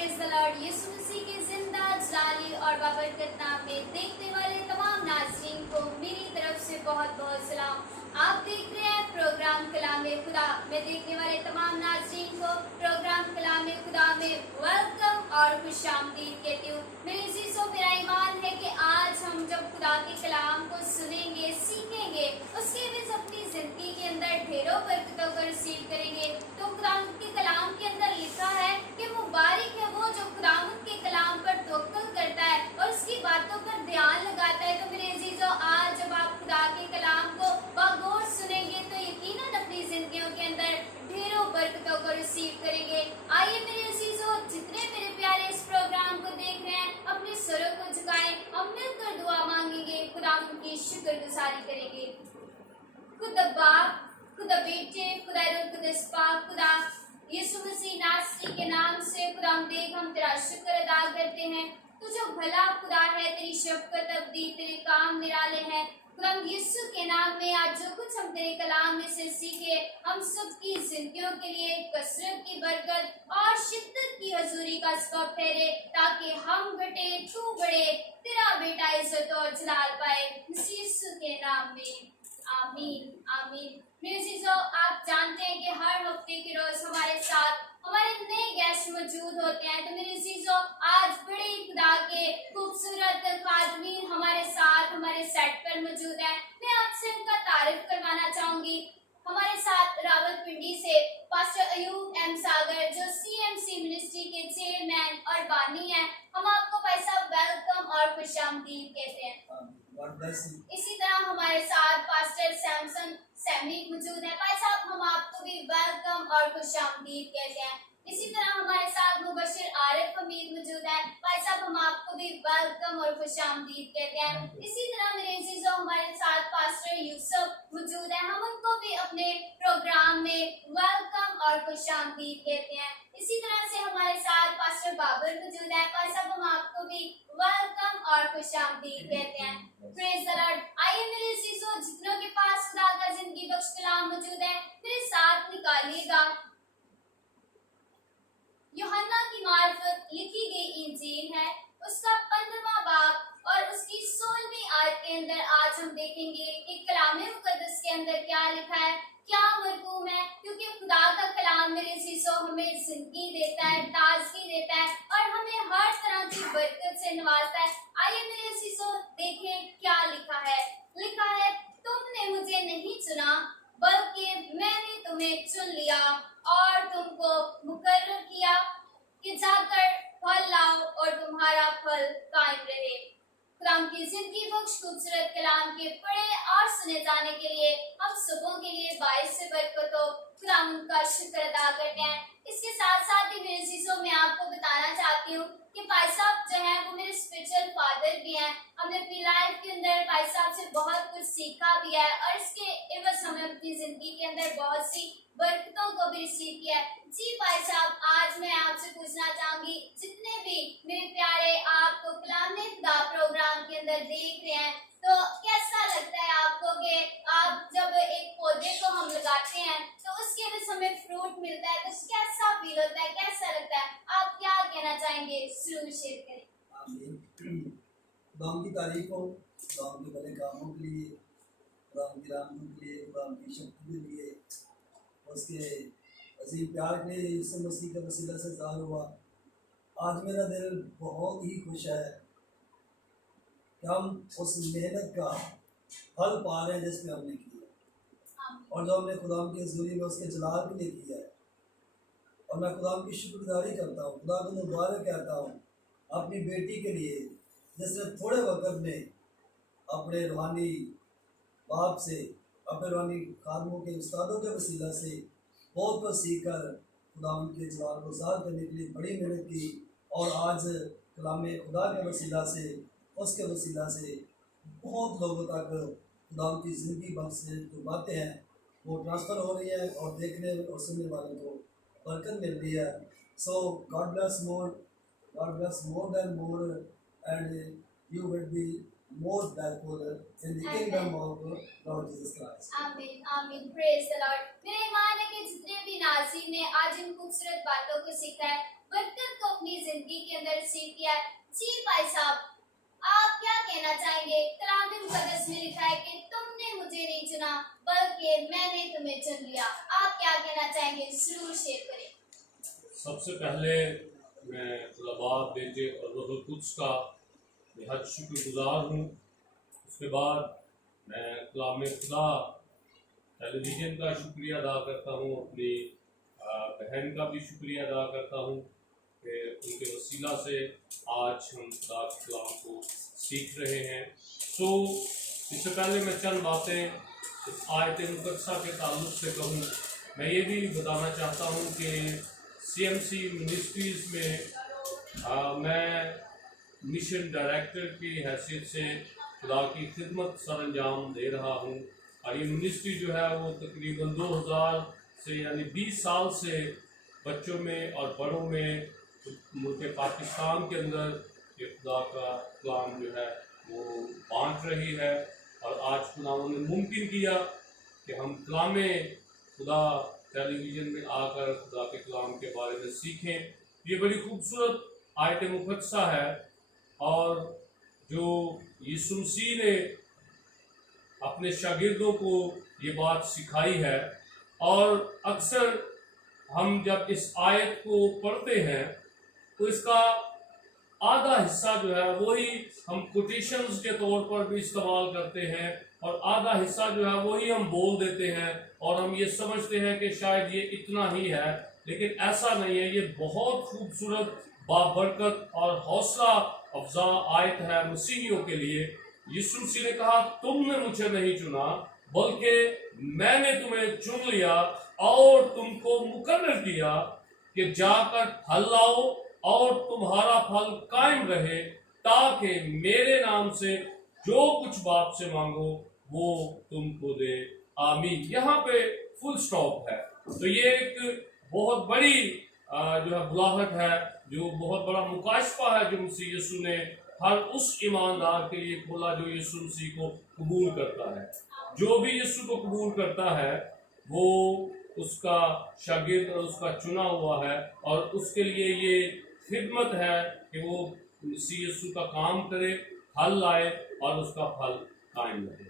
Praise the lord. यीशु मसीह के जिंदा जलाली और बाबरकत नाम में देखने वाले तमाम नाज़रीन को मेरी तरफ से बहुत बहुत सलाम। आप देख रहे हैं प्रोग्राम कलामे खुदा। मैं देखने वाले तमाम नाज़रीन को प्रोग्राम कलामे खुदा में वेलकम और खुशामदीद कहती हूँ। मेरे अज़ीज़ों, मेरा ईमान है कि आज हम जब खुदा के कलाम को सुनेंगे, सीखेंगे, उसके बीच अपनी जिंदगी के अंदर ढेरों बरकतों को रिसीव करेंगे। तो खुदा के कलाम के अंदर लिखा है कि मुबारक है वो जो खुदावंद के कलाम पर तवक्कुल करता है और उसकी बातों पर ध्यान लगाता है। तो मेरे अजीजों, आज जब आप खुदा के कलाम को बगौर सुनेंगे तो यकीनन अपनी जिंदगियों के अंदर ढेरों बरकतों को रिसीव करेंगे। आइए मेरे अजीजों, जितने मेरे प्यारे इस प्रोग्राम को देख रहे हैं, अपने सरों को झुकाएं, हम मिलकर दुआ मांगेंगे, खुदावंद की शुक्रगुजारी करेंगे। खुदा बाप, खुदा बेटे, खुदा रूह कुद्दूस पाक खुदा, यीशु मसीह नासरी के नाम से खुदा हम तेरा शुक्र अदा करते हैं। तू जो भला खुदा है, तेरी शफकत अब्दी, तेरे काम निराले हैं। खुदा यीशु के नाम में आज जो कुछ हम तेरे कलाम में से सीखे, हम सबकी जिंदगियों के लिए कसरत की बरकत और शिद्दत की हजूरी का सबब ठहरे, ताकि हम घटे तू बढ़े, तेरा बेटा इज्जत और जलाल पाए, यीशु के नाम में आमीन आमीन। मेरे अजीजों, आप जानते हैं कि हर हफ्ते के रोज हमारे साथ हमारे नए गेस्ट मौजूद होते हैं। तो मेरे अजीजों, आज बड़े खुदा के खूबसूरत खादमीन हमारे साथ हमारे सेट पर मौजूद है। मैं आपसे उनका तारीफ करवाना चाहूंगी। हमारे साथ रावलपिंडी से पास्टर अयूब एम सागर, जो CMC मिनिस्ट्री के चेयरमैन और बानी हैं। हम आपको भाई साहब वेलकम और खुशामदीद कहते हैं। इसी तरह हमारे साथ पास्टर सैमसन सैमी मौजूद है। भाई साहब, हम आपको भी वेलकम और खुशामदीद कहते हैं। इसी तरह हमारे साथ मुबशिर आरिफ हमीद मौजूद है। भाई साहब, हम आपको भी वेलकम और खुशामदीद कहते हैं। इसी तरह मेरे अजीजों, हमारे साथ पास्टर यूसुफ मौजूद है। हम उनको भी अपने प्रोग्राम में वेलकम और खुशामदीद कहते हैं। इसी तरह से हमारे साथ पास्टर बाबर मौजूद है। भाई साहब, हम आपको भी वेलकम और खुशामदीद कहते हैं। Praise the Lord. आइए मेरे अजीजों, जितनों के पास खुदा का जिंदगी बख्श कलाम मौजूद है, मेरे साथ निकालिएगा यूहन्ना की मार्फत लिखी गई इंजील है, उसका 15वां बाब और उसकी 16वीं आयत के अंदर आज हम देखेंगे कि कलामे मुकद्दस के अंदर क्या लिखा है, क्या मरकूम है। क्योंकि खुदा का कलाम मेरे अजीजों हमें जिंदगी देता है, ताजगी देता है और हमें हर तरह की बरकत से नवाजता है। आइए मेरे अजीजों, देखें क्या लिखा है। लिखा है, तुमने मुझे नहीं चुना बल्कि मैंने तुम्हें चुन लिया और तुमको मुकर्रर किया कि जाकर फल लाओ और तुम्हारा फल कायम रहे। खुदा की जिंदगी बख्श खूबसूरत कलाम के पढ़े और सुने जाने के लिए हम सबों के लिए बाइस से बरकतों खुदा का शुक्र अदा करते हैं। इसके साथ साथ ही मेरे अजीजों, मैं आपको बताना चाहती हूँ कि भाई साहब जो हैं वो मेरे स्पिरिचुअल फादर भी हैं। हमने अपनी लाइफ के अंदर भाई साहब से बहुत कुछ सीखा भी है और इसके एवज हमें अपनी जिंदगी के अंदर बहुत सी बरकतों को भी रिसीव किया है। जी भाई साहब, आज मैं आपसे पूछना चाहूंगी, जितने भी मेरे प्यारे आपको कलामे खुदा प्रोग्राम के अंदर देख रहे हैं, तो कैसा लगता है आपको कि आप जब एक पौधे को हम लगाते हैं तो उसके वजह हमें फ्रूट मिलता है, तो कैसा फील होता है, कैसा लगता है? आप क्या कहना चाहेंगे? जरूर शेयर करें। खुदाम की तारीफ हो, खुदाम के भले कामों के लिए, खुदाम की रहमत के लिए, खुदाम की शक्ति के लिए, उसके अजीम प्यार के लिए यीशु मसीह के वसीला से ज़ाहिर हुआ। आज मेरा दिल बहुत ही खुश है कि हम उस मेहनत का फल पा रहे हैं जिसमें हमने किया और जो हमने खुदाम की हज़ूरी में उसके जलाल के लिए किया है। और मैं खुदाम की शुक्रगुजारी करता हूँ, खुदा को मुबारक कहता हूँ अपनी बेटी के लिए, जिसने थोड़े वक्त में अपने रूहानी बाप से, अपने रूहानी खादमों के उस्तादों के वसीला से बहुत कुछ सीख कर खुदाम के जलाल को ज़ाहिर करने के लिए बड़ी मेहनत की और आज कलामे खुदा के वसीला से, उसके वसीला से बहुत लोगों तक खुदाम की ज़िंदगी बख्श से जो बातें हैं वो ट्रांसफ़र हो रही है और देखने और सुनने वालों को बरकत मिल रही है। So God bless more than more and you will be more thankful in the kingdom of Lord Jesus Christ. आमीन आमीन। Praise the Lord. मेरा ईमान है कि जितने भी नाज़रीन ने आज इन खूबसूरत बातों को सीखा है, बरकत को अपनी अपनी जिंदगी के अंदर रिसीव किया है। जी भाई साहब, आप क्या कहना चाहेंगे? कलाम मुकद्दस में लिखा है कि तुमने मुझे नहीं चुना बल्कि मैंने तुम्हें चुन लिया। आप क्या कहना चाहेंगे? जरूर शेयर करें। सबसे पहले मैं खुदा बाप, बेटे और रूह कुद्स का बेहद शुक्रगुजार हूँ। उसके बाद मैं कलाम खुदा टेलीविज़न का शुक्रिया अदा करता हूँ, अपनी बहन का भी शुक्रिया अदा करता हूँ कि उनके वसीला से आज हम खुदा के कलाम को सीख रहे हैं। तो इससे पहले मैं चंद बातें इस आयत मुकद्दसा के ताल्लुक से कहूँ। मैं ये भी बताना चाहता हूँ कि CMC मिनिस्ट्रीज़ में मैं मिशन डायरेक्टर की हैसियत से खुदा की खिदमत सर अंजाम दे रहा हूँ। और ये मिनिस्ट्री जो है वो तकरीबन 2000 से यानी 20 साल से बच्चों में और बड़ों में मुल्क पाकिस्तान के अंदर ये खुदा का कलाम जो है वो बांट रही है। और आज खुदा ने मुमकिन किया कि हम कलाम खुदा टेलीविज़न में आकर खुदा के कलाम के बारे में सीखें। ये बड़ी खूबसूरत आयत मुकद्दसा है और जो यीशु मसीह ने अपने शागिर्दों को ये बात सिखाई है। और अक्सर हम जब इस आयत को पढ़ते हैं तो इसका आधा हिस्सा जो है वही हम कोटेशंस के तौर पर भी इस्तेमाल करते हैं और आधा हिस्सा जो है वही हम बोल देते हैं और हम ये समझते हैं कि शायद ये इतना ही है, लेकिन ऐसा नहीं है। ये बहुत खूबसूरत, बाबरकत और हौसला अफजा आयत है मसीहियों के लिए। यीशु मसीह ने कहा, तुमने मुझे नहीं चुना बल्कि मैंने तुम्हें चुन लिया और तुमको मुकर्रर किया कि जाकर फल लाओ और तुम्हारा फल कायम रहे, ताकि मेरे नाम से जो कुछ बाप से मांगो वो तुमको दे। आमीन। यहाँ पे फुल स्टॉप है। तो ये एक बहुत बड़ी जो है बुलाहट है, जो बहुत बड़ा मुकाशफा है जो मसीह यीशु ने हर उस ईमानदार के लिए खोला जो यीशु मसीह को कबूल करता है। जो भी यीशु को कबूल करता है वो उसका शागिर्द और उसका चुना हुआ है और उसके लिए ये खिदमत है कि वो मसीह यीशु का काम करे, फल लाए और उसका फल कायम रहे।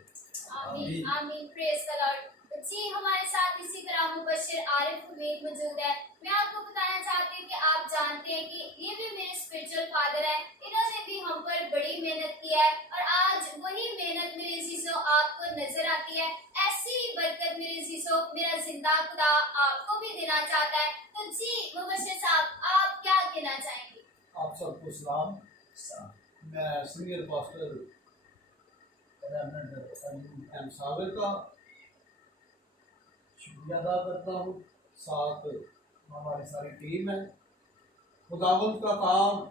आमीन आमीन। Praise the Lord. जी, हमारे साथ इसी तरह मुबश्शिर आरिफ हमीद मौजूद है। मैं आपको बताना चाहती हूँ कि आप जानते हैं कि ये भी मेरे स्पिरिचुअल फादर है। इन्होंने भी हम पर बड़ी मेहनत की है और आज वही मेहनत मेरे अजीजों आपको नजर आती है। ऐसी ही बरकत मेरे अजीजों मेरा जिंदा खुदा आपको भी देना चाहता है। तो जी मुबश्शिर साहब, आप क्या कहना चाहेंगे? आप सबको सलाम। मैं सीनियर पास्टर रेवरेंड सागर का शुक्रिया अदा करता हूँ। साथ हमारी सारी टीम है। खुदावंद का काम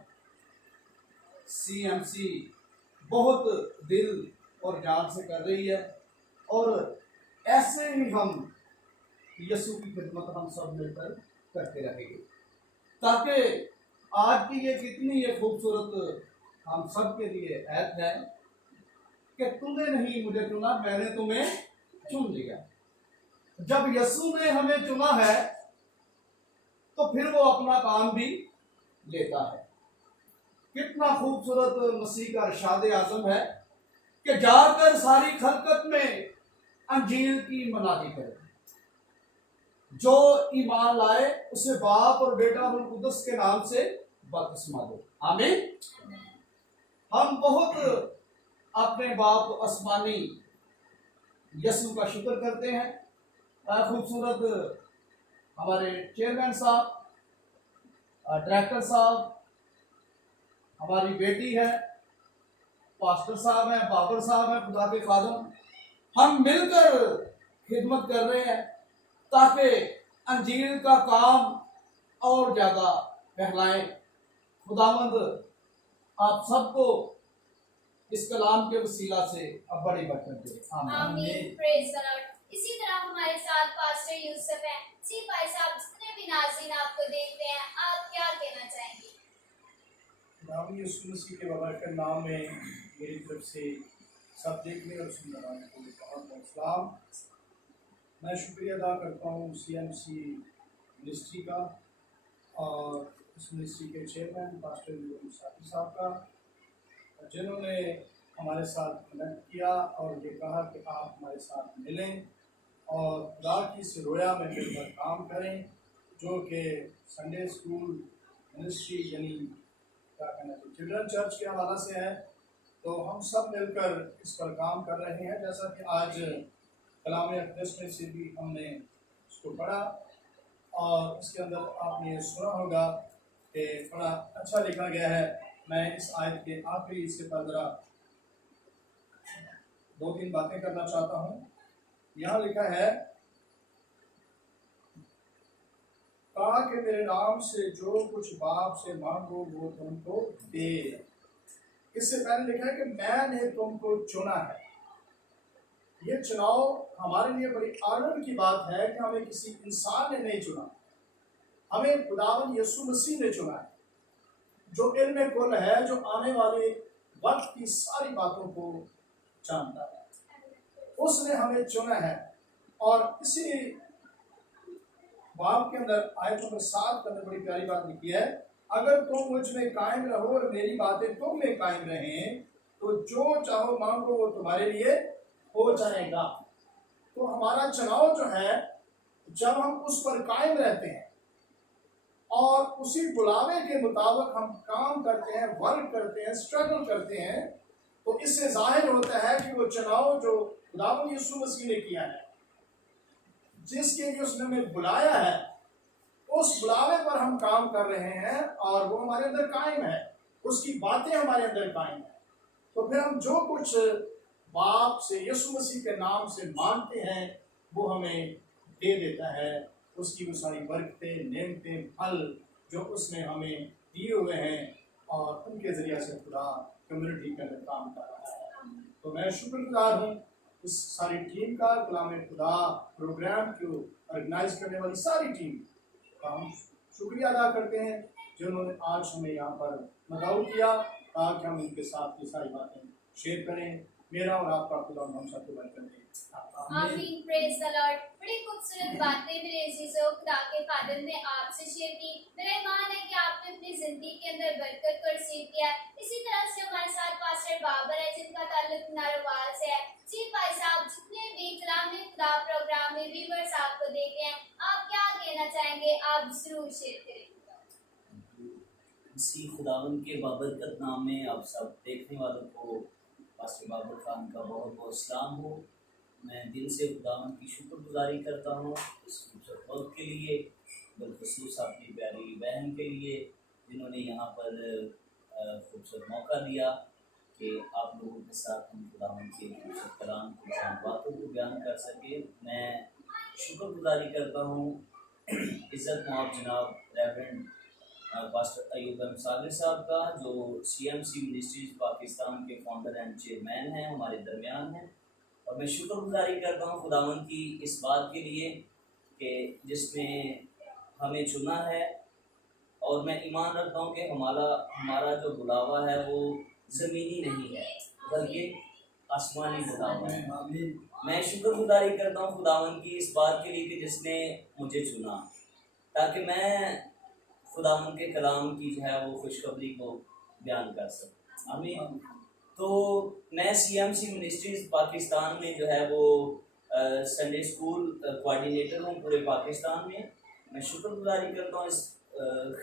CMC बहुत दिल और जान से कर रही है और ऐसे ही हम यीशु की खिदमत हम सब मिलकर करते रहेंगे, ताकि आज की ये कितनी ये खूबसूरत हम सब के लिए ऐत है कि तूने नहीं मुझे चुना, मैंने तुम्हें चुन लिया। जब यीशु ने हमें चुना है तो फिर वो अपना काम भी लेता है। कितना खूबसूरत मसीह का इरशाद आज़म है कि जाकर सारी खलकत में अंजील की मनादी करे, जो ईमान लाए उसे बाप और बेटा और कुदस के नाम से बपतिस्मा दो। आमीन। हम बहुत अपने बाप आसमानी यीशु का शुक्र करते हैं। खूबसूरत हमारे चेयरमैन साहब, डायरेक्टर साहब, हमारी बेटी है, पास्टर साहब हैं, बाबर साहब हैं, खुदा के खादम, हम मिलकर खिदमत कर रहे हैं ताकि अंजील का काम और ज़्यादा फैलाएं। खुदावंद आप सबको इस कलाम के वसीला से अब बड़ी बरकत दे। आमीन। Praise the Lord. इसी तरह हमारे साथ पास्टर यूसुफ हैं। जी भाई साहब, जितने भी नाज़रीन आपको देखते हैं, आप क्या कहना चाहेंगे? नाम यीशु मसीह के बाबरकत नाम में मेरी तरफ से सब देखने और सुनने वालों को बहुत बहुत सलाम। मैं शुक्रिया अदा करता हूँ CMC मिनिस्ट्री का और इस मिनिस्ट्री के चेयरमैन पास्टर यूएम साथी साहब का, जिन्होंने हमारे साथ कनेक्ट किया और ये कहा कि आप हमारे साथ मिलें और खुदा की इस रोया में मिलकर काम करें, जो कि संडे स्कूल मिनिस्ट्री यानी क्या कहना चाहिए चिल्ड्रन चर्च के हवाला से है। तो हम सब मिलकर इस पर काम कर रहे हैं। जैसा कि आज कलाम अक़दस में से भी हमने इसको पढ़ा और इसके अंदर आपने ये सुना होगा कि बड़ा अच्छा लिखा गया है। मैं इस आयत के आखिरी हिस्से पर जरा 2-3 बातें करना चाहता हूँ। यहाँ लिखा है, कहा कि मेरे नाम से जो कुछ बाप से मांगो वो तुमको दे। इससे पहले लिखा है कि मैंने तुमको चुना है। ये चुनाव हमारे लिए बड़ी आनंद की बात है कि हमें किसी इंसान ने नहीं चुना, हमें खुदावन यीशु मसीह ने चुना है, जो इल्म कुल है, जो आने वाले वक्त की सारी बातों को जानता है। उसने हमें चुना है। और इसी बाब के अंदर आयत नंबर 7 के अंदर बड़ी प्यारी बात लिखी है, अगर तुम मुझ में कायम रहो और मेरी बातें तुम में कायम रहें तो जो चाहो मांगो वो तुम्हारे लिए हो जाएगा। तो हमारा चुनाव जो है, जब हम उस पर कायम रहते हैं और उसी बुलावे के मुताबिक हम काम करते हैं, वर्क करते हैं, स्ट्रगल करते हैं, तो इससे जाहिर होता है कि वो चुनाव जो खुदावंद यीशु मसीह ने किया है, जिसके लिए उसने हमें बुलाया है, उस बुलावे पर हम काम कर रहे हैं और वो हमारे अंदर कायम है, उसकी बातें हमारे अंदर कायम है। तो फिर हम जो कुछ बाप से यीशु मसीह के नाम से मांगते हैं वो हमें दे देता है। उसकी वो सारी बरकतें, नेमतें, फल जो उसने हमें दिए हुए हैं और उनके जरिए से खुदा कम्युनिटी के अंदर काम कर रहा है। तो मैं शुक्रगुजार हूँ इस सारी टीम का, कलाम खुदा प्रोग्राम को ऑर्गेनाइज करने वाली सारी टीम का हम शुक्रिया अदा करते हैं, जिन्होंने आज हमें यहाँ पर मदऊ किया ताकि हम इनके साथ ये सारी बातें शेयर करें। मेरा और आपका खुदा हम सबको बरकत दे। आमीन, प्रेज द लॉर्ड। बड़ी खूबसूरत बातें मेरे अजीजों खुदा के खादिम ने आपसे शेयर की। मेरा ईमान है कि आपने अपनी जिंदगी के अंदर बरकत को रिसीव किया। इसी तरह से हमारे साथ पास्टर बाबर है, जिनका ताल्लुक नारोवाल से है। जी भाई साहब, जितने भी कलाम खुदा प्रोग्राम में व्यूअर्स आपको देख रहे हैं, आप क्या कहना चाहेंगे? आप जरूर शेयर करें। इसी खुदावन के बाबरकत नाम में आप सब देखने वालों को पास्टर बाबर खान का बहुत बहुत सलाम हो। मैं दिल से खुदावन की शुक्रगुजारी करता हूँ इस खूबसूरत वक्त के लिए, बिलखुसूस अपनी प्यारी बहन के लिए, जिन्होंने यहाँ पर खूबसूरत मौका दिया कि आप लोगों के साथ हम खुदावन के खूबसूरत कलाम की बातों को बयान कर सके। मैं शुक्रगुजारी करता हूँ इज़्ज़त मौत जनाब रेवरेंड पास्टर अयूब सागर साहब का, जो CMC मिनिस्ट्रीज पाकिस्तान के फाउंडर एंड चेयरमैन हैं, हमारे दरमियान हैं। और मैं शुक्रगुजारी करता हूँ खुदावन की इस बात के लिए कि जिसने हमें चुना है। और मैं ईमान रखता हूँ कि हमारा जो बुलावा है वो ज़मीनी नहीं है बल्कि आसमानी बुलावा है। मैं शुक्रगुजारी करता हूँ खुदावन की इस बात के लिए कि जिसने मुझे चुना, ताकि मैं खुदावन के कलाम की जो है वो खुशखबरी को बयान कर सकूँ। आमीन। तो मैं CMC मिनिस्ट्रीज पाकिस्तान में जो है वो संडे स्कूल कोऑर्डिनेटर हूँ पूरे पाकिस्तान में। मैं शुक्रगुजारी करता हूँ इस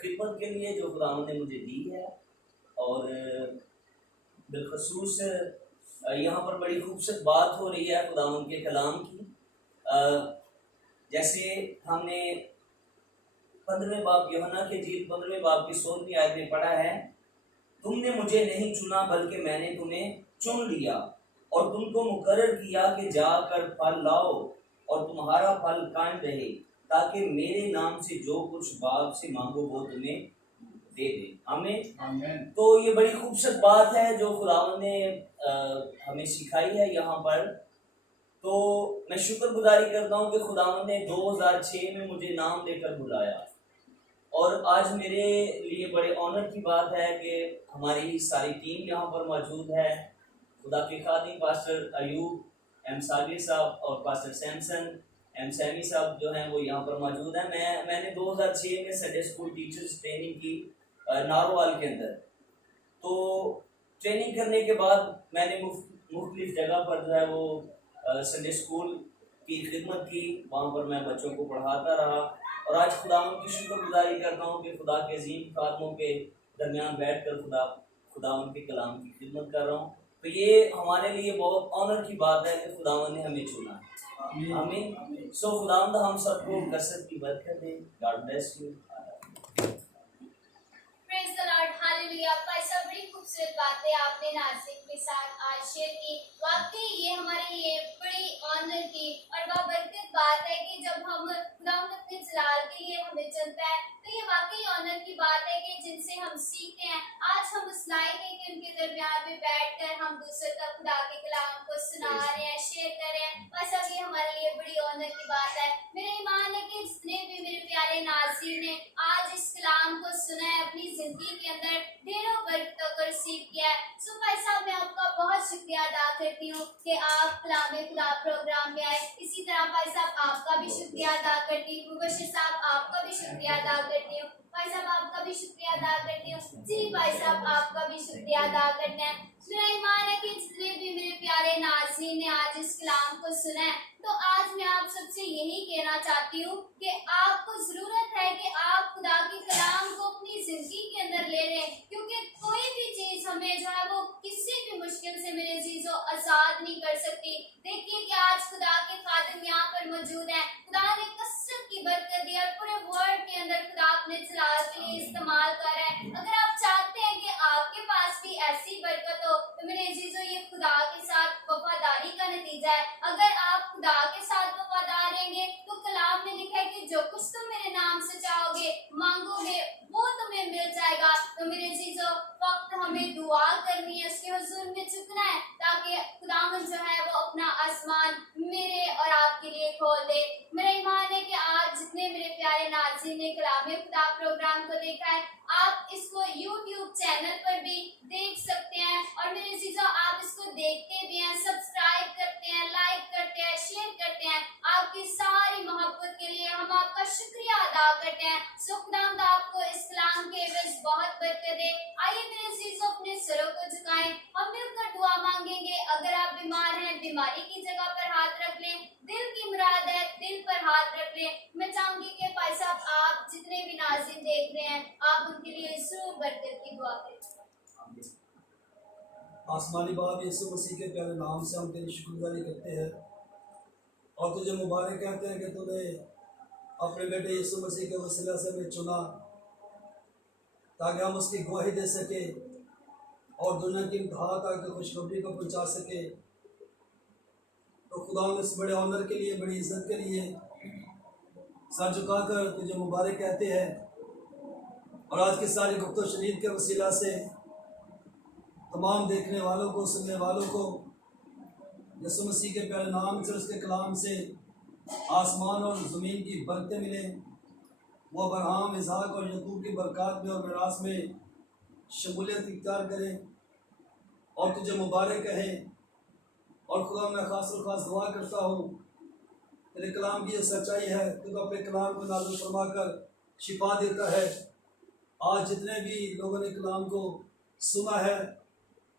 खिदमत के लिए जो खुदावन ने मुझे दी है। और बिलखसूस यहाँ पर बड़ी खूबसूरत बात हो रही है खुदावन के कलाम की। जैसे हमने 15वें बाब यूहन्ना के इंजील 15वें बाब की 16वीं आयत में पढ़ा है, तुमने मुझे नहीं चुना बल्कि मैंने तुम्हें चुन लिया और तुमको मुकर्रर किया कि जाकर फल लाओ और तुम्हारा फल कायम रहे, ताकि मेरे नाम से जो कुछ बाप से मांगो वो तुम्हें दे दे। आमीन। तो ये बड़ी खूबसूरत बात है जो खुदावंद ने हमें सिखाई है यहाँ पर। तो मैं शुक्रगुजारी करता हूँ कि खुदावंद ने 2006 में मुझे नाम लेकर बुलाया। और आज मेरे लिए बड़े ऑनर की बात है कि हमारी सारी टीम यहाँ पर मौजूद है। खुदा के खादिम पास्टर अयूब सागर साहब और पास्टर सैमसन एम सैमी साहब जो हैं वो यहाँ पर मौजूद हैं। मैंने 2006 में संडे स्कूल टीचर्स ट्रेनिंग की नारोवाल के अंदर। तो ट्रेनिंग करने के बाद मैंने मुख्तलिफ जगह पर जो है वो संडे स्कूल की खिदमत की, वहाँ पर मैं बच्चों को पढ़ाता रहा और आज खुदावंद की शुक्रगुजारी करता हूँ कि खुदा के अजीम खादमों के दरमियान बैठकर खुदावंद के कलाम की खिदमत कर रहा हूँ। तो ये हमारे लिए बहुत ऑनर की बात है कि खुदावंद ने हमें चुना। आमीन। सो खुदावंद हम सबको कसरत की बरकत दे। God bless you. Praise the lord, हालेलुया। पैसा बड़ी खूबसूरत बातें आपने नाज़रीन के साथ आज शेयर की। वाकई ये हमारे लिए बड़ी ऑनर की और बाबरकत बात है कि जब हम खुदावंद अपने जलाल के लिए हमें चुनता है तो ये वाकई ऑनर की बात है कि जिनसे हम सीखते हैं। आज हम उस लायक हैं कि उनके दरमियान में बैठकर हम दूसरों तक खुदा के कलाम को सुना रहे हैं, शेयर कर रहे हैं। पैसा भी हमारे लिए बड़ी ऑनर की बात है। मेरा ईमान है कि जितने भी मेरे प्यारे नाज़रीन ने आज इस कलाम को सुना है, अपनी जिंदगी के अंदर ढेरों बरकतों को रिसीव किया है। सो भाई साहब, मैं आपका बहुत शुक्रिया अदा करती हूँ कि आप कलाम खुदा प्रोग्राम में आए। इसी तरह भाई साहब आपका भी शुक्रिया अदा करती हूँ। मुबशिर साहब आपका भी शुक्रिया अदा करती हूँ। भाई साहब आपका भी शुक्रिया अदा करती हूँ। जी भाई साहब आपका भी शुक्रिया अदा करते हैं। मेरा ईमान है कि जितने भी मेरे प्यारे नाज़रीन ने आज इस कलाम को सुना है, तो आज मैं आप सबसे यही कहना चाहती हूँ कि आपको जरूरत है कि आप खुदा के कलाम को अपनी जिंदगी के अंदर ले लें, क्योंकि कोई भी चीज हमें जो है वो किसी भी मुश्किल से मेरे चीजों आजाद नहीं कर सकती। देखिए कि आज खुदा के खादिम यहाँ पर मौजूद है। खुदा ने कसरत की बरकत दी और पूरे वर्ल्ड के अंदर खुदा अपने जलाल के लिए इस्तेमाल कर रहा है। अगर आप चाहते हैं कि आपके पास भी ऐसी बरकत हो तो मेरे अजीजों, ये खुदा के साथ वफादारी का नतीजा है। अगर आप खुदा के साथ वफादार रहेंगे तो कलाम में लिखा है कि जो कुछ तुम मेरे नाम से चाहोगे, मांगोगे, वो तुम्हें मिल जाएगा। तो मेरे अजीजों, वक्त हमें दुआ करनी है, उसके हुजूर में झुकना है, ताकि खुदावंद जो है वो अपना आसमान मेरे और आपके लिए खोल दे। मेरा ईमान है कि आज जितने मेरे प्यारे नाज़रीन ने कलाम खुदा प्रोग्राम को देखा है, आप इसको YouTube चैनल पर भी देख सकते हैं। और मेरे अजीजों, आप इसको देखते भी हैं, सब्सक्राइब करते हैं, लाइक करते हैं, शेयर करते हैं। आपकी सारी मोहब्बत के लिए हम आपका शुक्रिया अदा करते हैं। सो खुदावंद आपको इस कलाम के एवज बहुत बरकत दे। आइए मेरे अजीजों, अपने सरों को झुकाएं, हम मिलकर दुआ मांगेंगे। अगर आप बीमार हैं, बीमारी की जगह पर हाथ रख लें। दिल की मुराद है, दिल पर हाथ रख लें। मैं चाहूंगी कि भाई साहब आप जितने भी नाज़रीन देख रहे हैं, आप उनके लिए जरूर बरकत की दुआ करें। आसमानी बाप यीशु मसीह के प्यारे नाम से हम तेरी शुक्रगुजारी करते हैं और तुझे मुबारक कहते हैं कि तूने अपने बेटे यीशु मसीह के वसीला से हमें चुना ताकि हम उसकी गवाही दे सके और दुनिया की इंतहा तक खुशखबरी को पहुंचा सके। तो खुदा इस बड़े ऑनर के लिए, बड़ी इज्जत के लिए सर झुकाकर तुझे मुबारक कहते हैं। और आज की सारी गुफ्तो शरीफ के वसीला से तमाम देखने वालों को, सुनने वालों को यीशु मसीह के प्यारे नाम से, उसके कलाम से आसमान और ज़मीन की बरकतें मिले। वो अब्राहम, इसहाक और याकूब की बरकत में और मिरास में शमूलियत इख्तियार करें और तुझे मुबारक कहें। और खुदा मैं खास और ख़ास दुआ करता हूँ, तेरे कलाम की जो सच्चाई है कि तो अपने कलाम को नाज़िल फरमा कर शिफा देता है। आज जितने भी लोगों ने कलाम को सुना है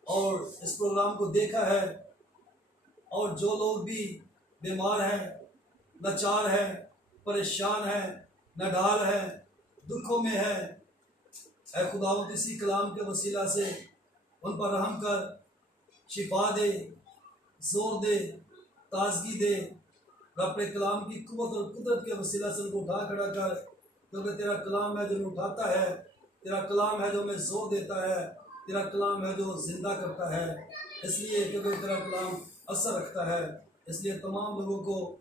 और इस प्रोग्राम को देखा है, और जो लोग भी बीमार हैं, लाचार हैं, परेशान हैं, नडाल हैं, दुखों में है, ऐ खुदावंद इसी कलाम के वसीला से उन पर रहम कर, शिफा दे, जोर दे, ताजगी दे और अपने कलाम की कुव्वत और कुदरत के वसीला से उनको उठा खड़ा कर, क्योंकि तेरा कलाम है जो उठाता है, तेरा कलाम है जो हमें जोर देता है, तेरा कलाम है जो जिंदा करता है। इसलिए क्योंकि तेरा कलाम असर रखता है, इसलिए तमाम लोगों को